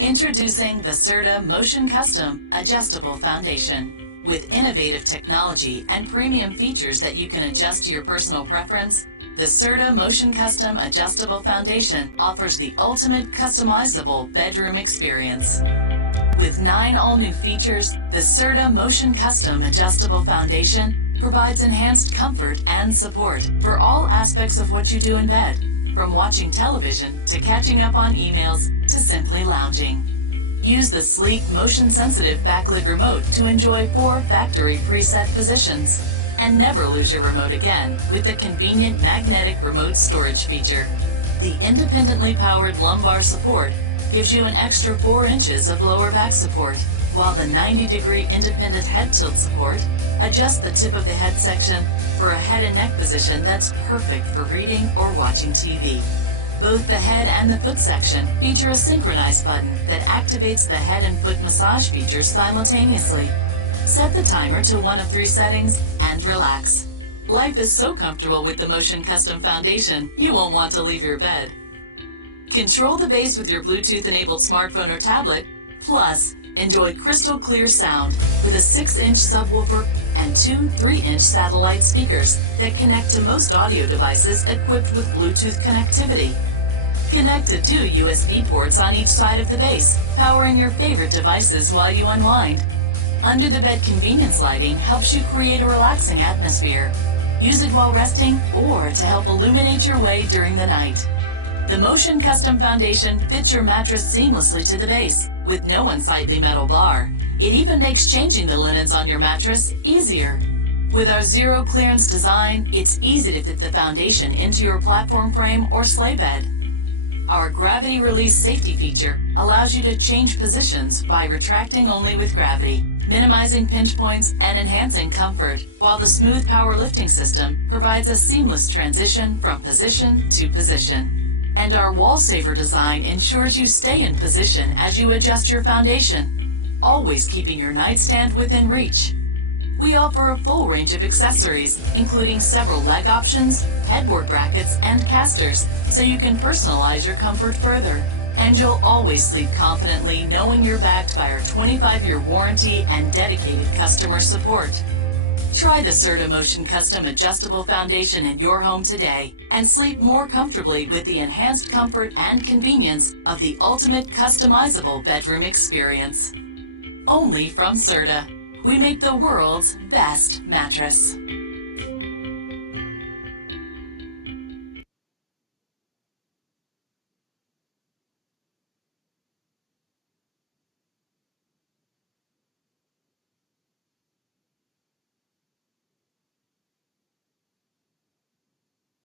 Introducing the Serta Motion Custom Adjustable Foundation. With innovative technology and premium features that you can adjust to your personal preference, the Serta Motion Custom Adjustable Foundation offers the ultimate customizable bedroom experience. With 9 all-new features, the Serta Motion Custom Adjustable Foundation provides enhanced comfort and support for all aspects of what you do in bed, from watching television to catching up on emails to simply lounging. Use the sleek, motion-sensitive backlit remote to enjoy 4 factory preset positions. And never lose your remote again with the convenient magnetic remote storage feature. The independently powered lumbar support gives you an extra 4 inches of lower back support, while the 90-degree independent head tilt support adjusts the tip of the head section for a head and neck position that's perfect for reading or watching TV. Both the head and the foot section feature a synchronize button that activates the head and foot massage features simultaneously. Set the timer to one of 3 settings and relax. Life is so comfortable with the Motion Custom Foundation, you won't want to leave your bed. Control the base with your Bluetooth-enabled smartphone or tablet, plus enjoy crystal clear sound with a 6-inch subwoofer and 2 3-inch satellite speakers that connect to most audio devices equipped with Bluetooth connectivity. Connect to 2 USB ports on each side of the base, powering your favorite devices while you unwind. Under the bed convenience lighting helps you create a relaxing atmosphere. Use it while resting or to help illuminate your way during the night. The Motion Custom Foundation fits your mattress seamlessly to the base with no unsightly metal bar. It even makes changing the linens on your mattress easier. With our zero clearance design, it's easy to fit the foundation into your platform frame or sleigh bed. Our gravity release safety feature allows you to change positions by retracting only with gravity, minimizing pinch points and enhancing comfort, while the smooth power lifting system provides a seamless transition from position to position. And our wall saver design ensures you stay in position as you adjust your foundation, always keeping your nightstand within reach. We offer a full range of accessories, including several leg options, headboard brackets, and casters, so you can personalize your comfort further. And you'll always sleep confidently knowing you're backed by our 25-year warranty and dedicated customer support. Try the Serta Motion Custom Adjustable Foundation in your home today and sleep more comfortably with the enhanced comfort and convenience of the ultimate customizable bedroom experience. Only from Serta. We make the world's best mattress.